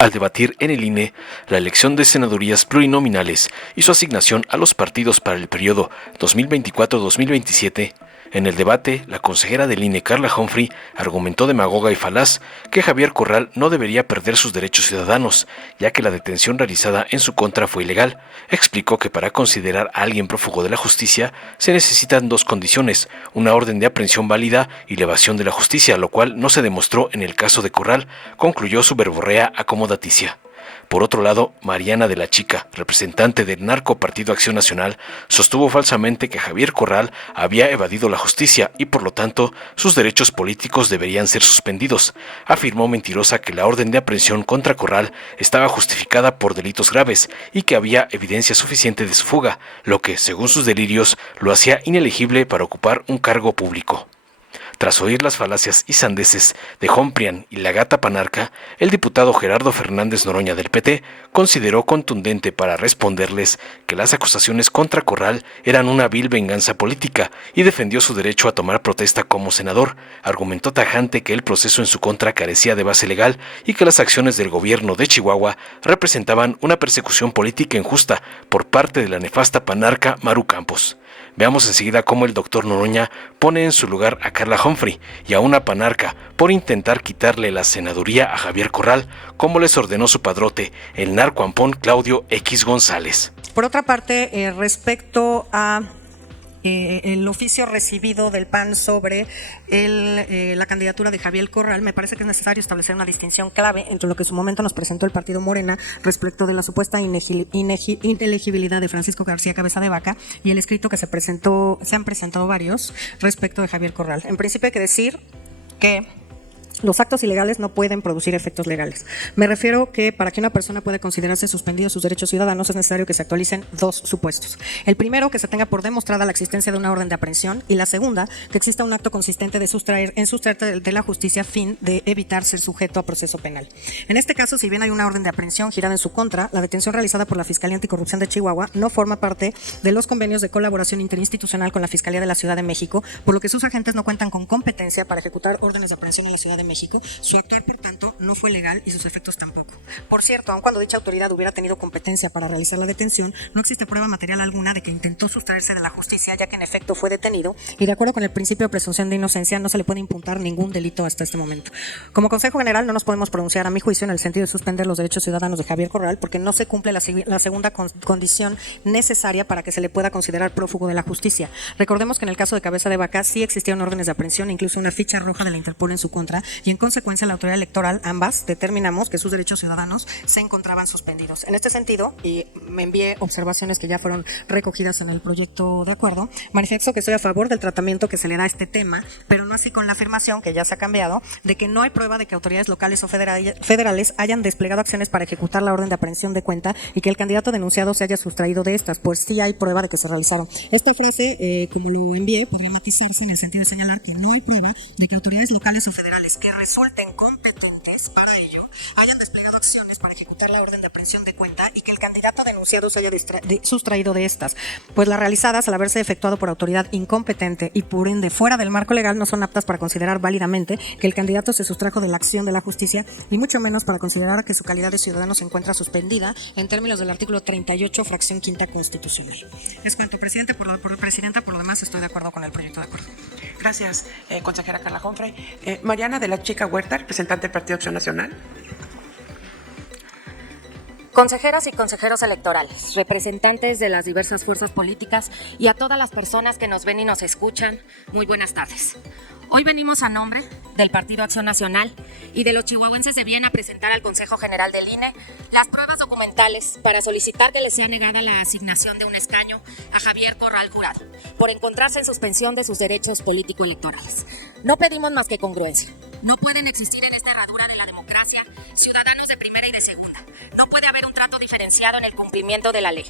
al debatir en el INE la elección de senadurías plurinominales y su asignación a los partidos para el periodo 2024-2027, en el debate, la consejera del INE, Carla Humphrey, argumentó demagoga y falaz que Javier Corral no debería perder sus derechos ciudadanos, ya que la detención realizada en su contra fue ilegal. Explicó que para considerar a alguien prófugo de la justicia se necesitan dos condiciones: una orden de aprehensión válida y la evasión de la justicia, lo cual no se demostró en el caso de Corral, concluyó su verborrea acomodaticia. Por otro lado, Mariana de la Chica, representante del Narcopartido Acción Nacional, sostuvo falsamente que Javier Corral había evadido la justicia y por lo tanto sus derechos políticos deberían ser suspendidos. Afirmó mentirosa que la orden de aprehensión contra Corral estaba justificada por delitos graves y que había evidencia suficiente de su fuga, lo que, según sus delirios, lo hacía inelegible para ocupar un cargo público. Tras oír las falacias y sandeces de Homprian y la gata panarca, el diputado Gerardo Fernández Noroña del PT consideró contundente para responderles que las acusaciones contra Corral eran una vil venganza política y defendió su derecho a tomar protesta como senador. Argumentó tajante que el proceso en su contra carecía de base legal y que las acciones del gobierno de Chihuahua representaban una persecución política injusta por parte de la nefasta panarca Maru Campos. Veamos enseguida cómo el doctor Noroña pone en su lugar a Carla Humphrey y a una panarca por intentar quitarle la senaduría a Javier Corral, como les ordenó su padrote, el narcoampón Claudio X González. Por otra parte, respecto a el oficio recibido del PAN sobre la candidatura de Javier Corral, me parece que es necesario establecer una distinción clave entre lo que en su momento nos presentó el partido Morena respecto de la supuesta inelegibilidad de Francisco García Cabeza de Vaca y el escrito que se han presentado varios respecto de Javier Corral. En principio hay que decir que los actos ilegales no pueden producir efectos legales. Me refiero que para que una persona pueda considerarse suspendido sus derechos ciudadanos es necesario que se actualicen dos supuestos. El primero, que se tenga por demostrada la existencia de una orden de aprehensión, y la segunda, que exista un acto consistente de sustraerte de la justicia a fin de evitar ser sujeto a proceso penal. En este caso, si bien hay una orden de aprehensión girada en su contra, la detención realizada por la Fiscalía Anticorrupción de Chihuahua no forma parte de los convenios de colaboración interinstitucional con la Fiscalía de la Ciudad de México, por lo que sus agentes no cuentan con competencia para ejecutar órdenes de aprehensión en la Ciudad de México. Su actuar, por tanto, no fue legal y sus efectos tampoco. Por cierto, aun cuando dicha autoridad hubiera tenido competencia para realizar la detención, no existe prueba material alguna de que intentó sustraerse de la justicia, ya que en efecto fue detenido y de acuerdo con el principio de presunción de inocencia no se le puede imputar ningún delito hasta este momento. Como Consejo General no nos podemos pronunciar, a mi juicio, en el sentido de suspender los derechos ciudadanos de Javier Corral porque no se cumple la segunda condición necesaria para que se le pueda considerar prófugo de la justicia. Recordemos que en el caso de Cabeza de Vaca sí existían órdenes de aprehensión, incluso una ficha roja de la Interpol en su contra, y en consecuencia la autoridad electoral, ambas, determinamos que sus derechos ciudadanos se encontraban suspendidos. En este sentido, y me envié observaciones que ya fueron recogidas en el proyecto de acuerdo, manifiesto que estoy a favor del tratamiento que se le da a este tema, pero no así con la afirmación, que ya se ha cambiado, de que no hay prueba de que autoridades locales o federales hayan desplegado acciones para ejecutar la orden de aprehensión de cuenta y que el candidato denunciado se haya sustraído de estas, pues sí hay prueba de que se realizaron. Esta frase, como lo envié, podría matizarse en el sentido de señalar que no hay prueba de que autoridades locales o federales que resulten competentes para ello hayan desplegado acciones para ejecutar la orden de aprehensión de cuenta y que el candidato denunciado se haya sustraído de estas, pues las realizadas, al haberse efectuado por autoridad incompetente y por ende fuera del marco legal, no son aptas para considerar válidamente que el candidato se sustrajo de la acción de la justicia y mucho menos para considerar que su calidad de ciudadano se encuentra suspendida en términos del artículo 38, fracción quinta constitucional. Es cuanto, presidente. Presidenta, por lo demás estoy de acuerdo con el proyecto de acuerdo. Gracias, consejera Carla Humphrey. Mariana de la Chica Huerta, representante del Partido Acción Nacional. Consejeras y consejeros electorales, representantes de las diversas fuerzas políticas y a todas las personas que nos ven y nos escuchan, muy buenas tardes. Hoy venimos a nombre del Partido Acción Nacional y de los chihuahuenses de bien a presentar al Consejo General del INE las pruebas documentales para solicitar que les sea negada la asignación de un escaño a Javier Corral Jurado por encontrarse en suspensión de sus derechos político-electorales. No pedimos más que congruencia. No pueden existir en esta herradura de la democracia ciudadanos de primera y de segunda. No puede haber un trato diferenciado en el cumplimiento de la ley.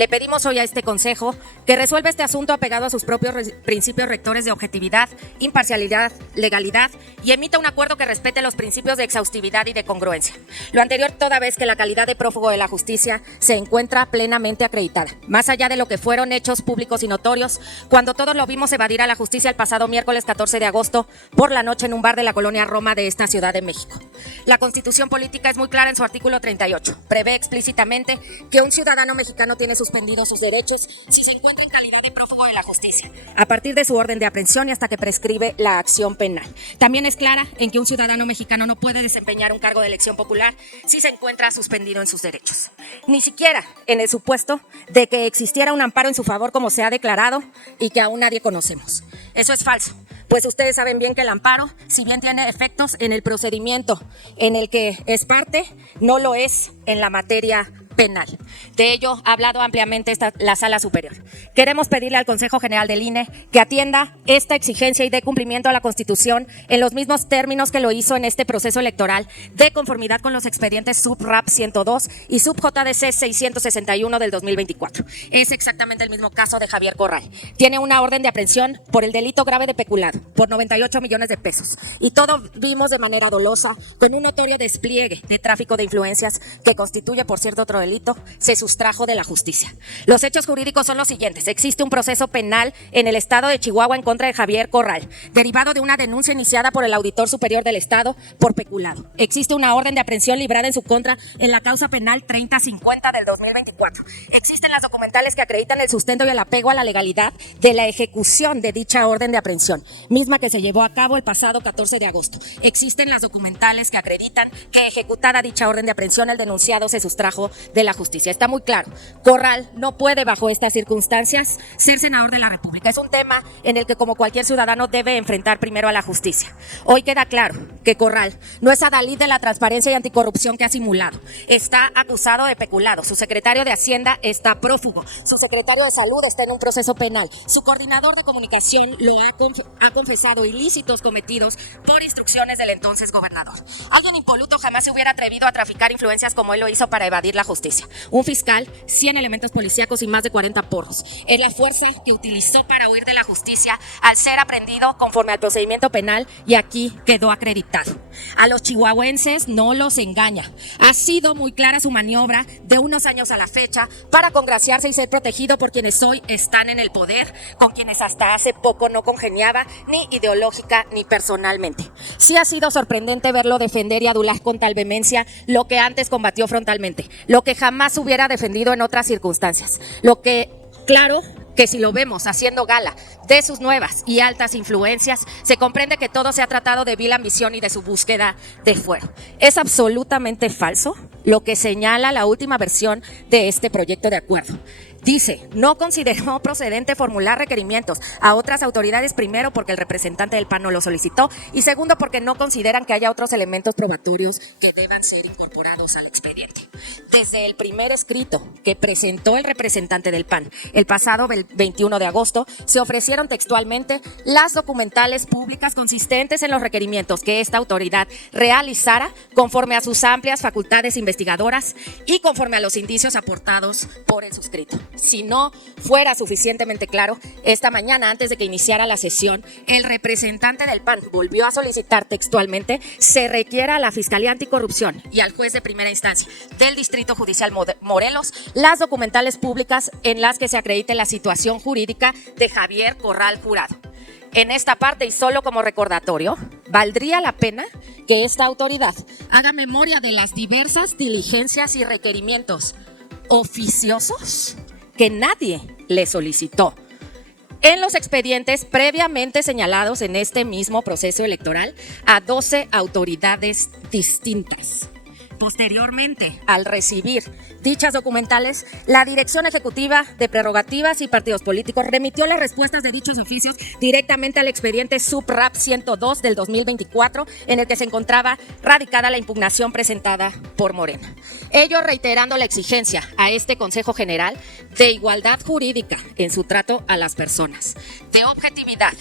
Le pedimos hoy a este Consejo que resuelva este asunto apegado a sus propios principios rectores de objetividad, imparcialidad, legalidad y emita un acuerdo que respete los principios de exhaustividad y de congruencia. Lo anterior toda vez que la calidad de prófugo de la justicia se encuentra plenamente acreditada, más allá de lo que fueron hechos públicos y notorios, cuando todos lo vimos evadir a la justicia el pasado miércoles 14 de agosto por la noche en un bar de la colonia Roma de esta Ciudad de México. La Constitución política es muy clara en su artículo 38. Prevé explícitamente que un ciudadano mexicano tiene suspendidos sus derechos si se encuentra en calidad de prófugo de la justicia, a partir de su orden de aprehensión y hasta que prescribe la acción penal. También es clara en que un ciudadano mexicano no puede desempeñar un cargo de elección popular si se encuentra suspendido en sus derechos. Ni siquiera en el supuesto de que existiera un amparo en su favor como se ha declarado y que aún nadie conocemos. Eso es falso, pues ustedes saben bien que el amparo, si bien tiene efectos en el procedimiento en el que es parte, no lo es en la materia penal. De ello ha hablado ampliamente la Sala Superior. Queremos pedirle al Consejo General del INE que atienda esta exigencia y dé cumplimiento a la Constitución en los mismos términos que lo hizo en este proceso electoral, de conformidad con los expedientes sub-RAP 102 y sub-JDC 661 del 2024. Es exactamente el mismo caso de Javier Corral. Tiene una orden de aprehensión por el delito grave de peculado, por 98 millones de pesos. Y todo vimos de manera dolosa, con un notorio despliegue de tráfico de influencias que constituye, por cierto, otro delito, se sustrajo de la justicia. Los hechos jurídicos son los siguientes. Existe un proceso penal en el estado de Chihuahua en contra de Javier Corral, derivado de una denuncia iniciada por el Auditor Superior del Estado por peculado. Existe una orden de aprehensión librada en su contra en la causa penal 3050 del 2024. Existen las documentales que acreditan el sustento y el apego a la legalidad de la ejecución de dicha orden de aprehensión, misma que se llevó a cabo el pasado 14 de agosto. Existen las documentales que acreditan que ejecutada dicha orden de aprehensión, el denunciado se sustrajo de la justicia. Está muy claro, Corral no puede bajo estas circunstancias ser senador de la República. Es un tema en el que como cualquier ciudadano debe enfrentar primero a la justicia. Hoy queda claro que Corral no es adalid de la transparencia y anticorrupción que ha simulado. Está acusado de peculado. Su secretario de Hacienda está prófugo. Su secretario de Salud está en un proceso penal. Su coordinador de comunicación ha confesado ilícitos cometidos por instrucciones del entonces gobernador. Alguien impoluto jamás se hubiera atrevido a traficar influencias como él lo hizo para evadir la justicia. Un fiscal, 100 elementos policíacos y más de 40 porros. Es la fuerza que utilizó para huir de la justicia al ser aprendido conforme al procedimiento penal y aquí quedó acreditado. A los chihuahuenses no los engaña. Ha sido muy clara su maniobra de unos años a la fecha para congraciarse y ser protegido por quienes hoy están en el poder, con quienes hasta hace poco no congeniaba ni ideológica ni personalmente. Sí ha sido sorprendente verlo defender y adular con tal vehemencia lo que antes combatió frontalmente, lo que jamás hubiera defendido en otras circunstancias. Lo que, claro, que si lo vemos haciendo gala de sus nuevas y altas influencias, se comprende que todo se ha tratado de vil ambición y de su búsqueda de fuero. Es absolutamente falso lo que señala la última versión de este proyecto de acuerdo. Dice, no consideró procedente formular requerimientos a otras autoridades, primero porque el representante del PAN no lo solicitó y segundo porque no consideran que haya otros elementos probatorios que deban ser incorporados al expediente. Desde el primer escrito que presentó el representante del PAN el pasado 21 de agosto, se ofrecieron textualmente las documentales públicas consistentes en los requerimientos que esta autoridad realizara conforme a sus amplias facultades investigadoras y conforme a los indicios aportados por el suscrito. Si no fuera suficientemente claro, esta mañana, antes de que iniciara la sesión, el representante del PAN volvió a solicitar textualmente se requiera a la Fiscalía Anticorrupción y al juez de primera instancia del Distrito Judicial Morelos las documentales públicas en las que se acredite la situación jurídica de Javier Corral Jurado. En esta parte, y solo como recordatorio, valdría la pena que esta autoridad haga memoria de las diversas diligencias y requerimientos oficiosos que nadie le solicitó en los expedientes previamente señalados en este mismo proceso electoral a 12 autoridades distintas. Posteriormente, al recibir dichas documentales, la Dirección Ejecutiva de Prerrogativas y Partidos Políticos remitió las respuestas de dichos oficios directamente al expediente sub-RAP 102 del 2024, en el que se encontraba radicada la impugnación presentada por Morena. Ello reiterando la exigencia a este Consejo General de igualdad jurídica en su trato a las personas, de objetividad,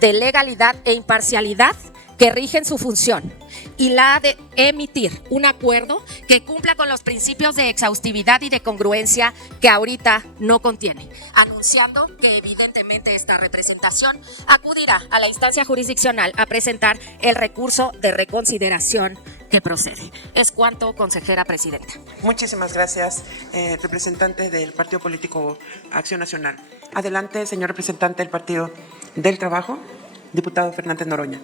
de legalidad e imparcialidad, que rigen su función y la de emitir un acuerdo que cumpla con los principios de exhaustividad y de congruencia que ahorita no contiene, anunciando que evidentemente esta representación acudirá a la instancia jurisdiccional a presentar el recurso de reconsideración que procede. Es cuanto, consejera presidenta. Muchísimas gracias, representante del Partido Político Acción Nacional. Adelante, señor representante del Partido del Trabajo, diputado Fernández Noroña.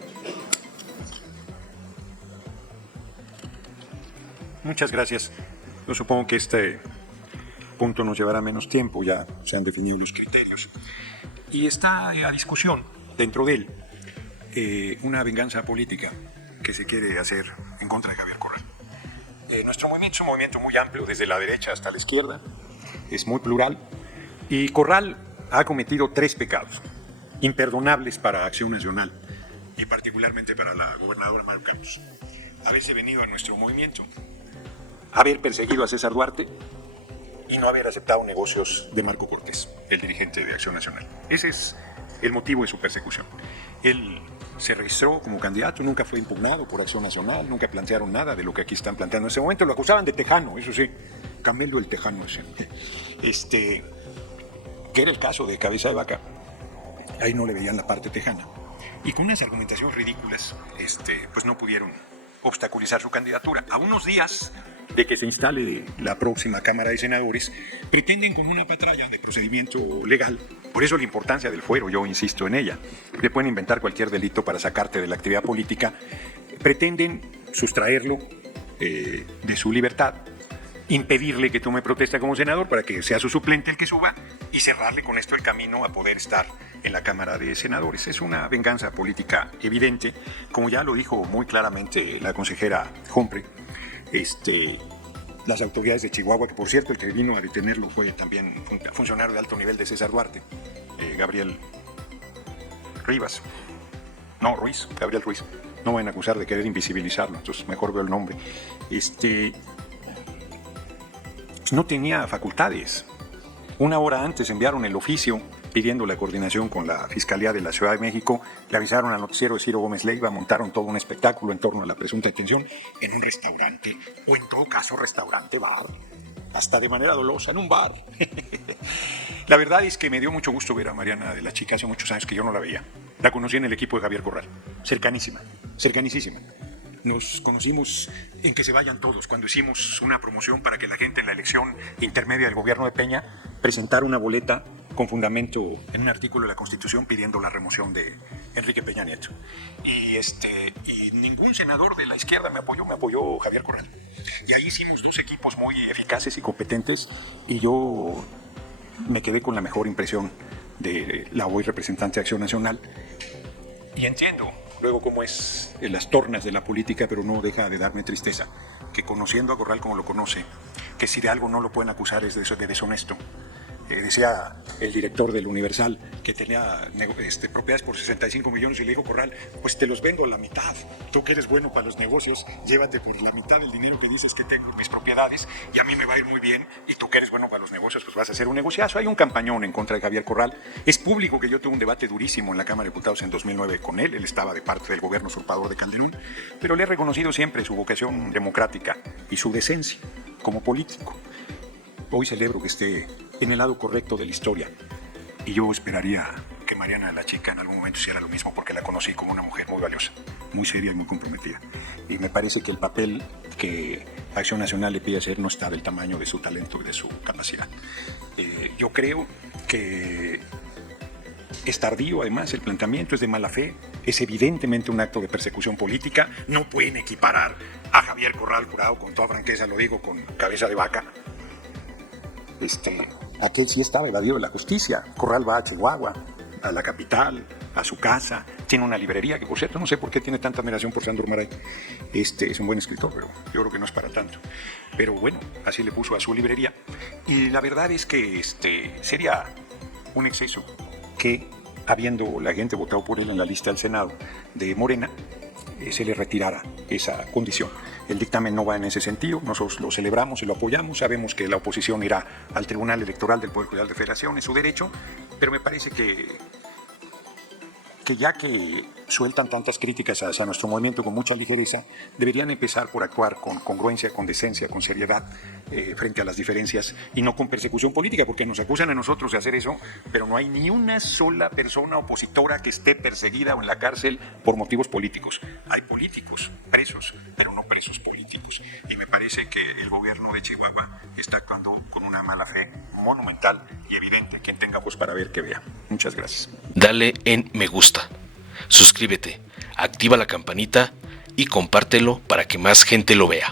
Muchas gracias. Yo supongo que este punto nos llevará menos tiempo, ya se han definido los criterios. Y está a discusión dentro de él una venganza política que se quiere hacer en contra de Javier Corral. Nuestro movimiento es un movimiento muy amplio, desde la derecha hasta la izquierda, es muy plural, y Corral ha cometido 3 pecados imperdonables para Acción Nacional y particularmente para la gobernadora Maru Campos. Haberse venido a nuestro movimiento, haber perseguido a César Duarte y no haber aceptado negocios de Marco Cortés, el dirigente de Acción Nacional. Ese es el motivo de su persecución. Él se registró como candidato, nunca fue impugnado por Acción Nacional, nunca plantearon nada de lo que aquí están planteando. En ese momento lo acusaban de tejano, eso sí, Camelo el tejano ese. Que era el caso de Cabeza de Vaca. Ahí no le veían la parte tejana. Y con unas argumentaciones ridículas, pues no pudieron obstaculizar su candidatura. A unos días de que se instale la próxima Cámara de Senadores, pretenden con una patraña de procedimiento legal, por eso la importancia del fuero, yo insisto en ella, te pueden inventar cualquier delito para sacarte de la actividad política, pretenden sustraerlo de su libertad, impedirle que tome protesta como senador para que sea su suplente el que suba y cerrarle con esto el camino a poder estar en la Cámara de Senadores. Es una venganza política evidente, como ya lo dijo muy claramente la consejera Humphrey. Las autoridades de Chihuahua, que por cierto el que vino a detenerlo fue también funcionario de alto nivel de César Duarte, Gabriel Ruiz, no van a acusar de querer invisibilizarlo, entonces mejor veo el nombre. No tenía facultades. Una hora antes enviaron el oficio pidiendo la coordinación con la Fiscalía de la Ciudad de México, le avisaron al noticiero de Ciro Gómez Leiva, montaron todo un espectáculo en torno a la presunta detención en un restaurante, o en todo caso restaurante-bar, hasta de manera dolosa, en un bar. La verdad es que me dio mucho gusto ver a Mariana de la Chica, hace muchos años que yo no la veía. La conocí en el equipo de Javier Corral, cercanísima. Nos conocimos en Que se vayan todos, cuando hicimos una promoción para que la gente en la elección intermedia del gobierno de Peña presentara una boleta con fundamento en un artículo de la Constitución pidiendo la remoción de Enrique Peña Nieto. Y ningún senador de la izquierda me apoyó Javier Corral. Y ahí hicimos 2 equipos muy eficaces y competentes, y yo me quedé con la mejor impresión de la hoy representante de Acción Nacional. Y entiendo luego cómo es en las tornas de la política, pero no deja de darme tristeza que, conociendo a Corral como lo conoce, que si de algo no lo pueden acusar es de deshonesto. Decía el director del Universal que tenía propiedades por 65 millones y le dijo Corral, pues te los vendo a la mitad. Tú que eres bueno para los negocios, llévate por la mitad del dinero que dices que tengo en mis propiedades y a mí me va a ir muy bien, y tú que eres bueno para los negocios, pues vas a hacer un negociazo. Hay un campañón en contra de Javier Corral. Es público que yo tuve un debate durísimo en la Cámara de Diputados en 2009 con él. Él estaba de parte del gobierno usurpador de Calderón, pero le he reconocido siempre su vocación democrática y su decencia como político. Hoy celebro que esté en el lado correcto de la historia, y yo esperaría que Mariana la Chica en algún momento hiciera lo mismo, porque la conocí como una mujer muy valiosa, muy seria y muy comprometida, y me parece que el papel que Acción Nacional le pide hacer no está del tamaño de su talento y de su capacidad. Yo creo que es tardío, además, el planteamiento es de mala fe, es evidentemente un acto de persecución política. No pueden equiparar a Javier Corral Jurado, con toda franqueza lo digo, con Cabeza de Vaca. Aquel sí estaba evadido de la justicia. Corral va a Chihuahua, a la capital, a su casa, tiene una librería que, por cierto, no sé por qué tiene tanta admiración por Sándor Maray. Es un buen escritor, pero yo creo que no es para tanto. Pero bueno, así le puso a su librería. Y la verdad es que sería un exceso que, habiendo la gente votado por él en la lista del Senado de Morena, se le retirara esa condición. El dictamen no va en ese sentido, nosotros lo celebramos y lo apoyamos, sabemos que la oposición irá al Tribunal Electoral del Poder Judicial de Federación, es su derecho, pero me parece que que ya que sueltan tantas críticas hacia nuestro movimiento con mucha ligereza, deberían empezar por actuar con congruencia, con decencia, con seriedad frente a las diferencias y no con persecución política, porque nos acusan a nosotros de hacer eso, pero no hay ni una sola persona opositora que esté perseguida o en la cárcel por motivos políticos. Hay políticos presos, pero no presos políticos. Y me parece que el gobierno de Chihuahua está actuando con una mala fe monumental y evidente. Quien tenga voz para ver, que vea. Muchas gracias. Dale en me gusta, suscríbete, activa la campanita y compártelo para que más gente lo vea.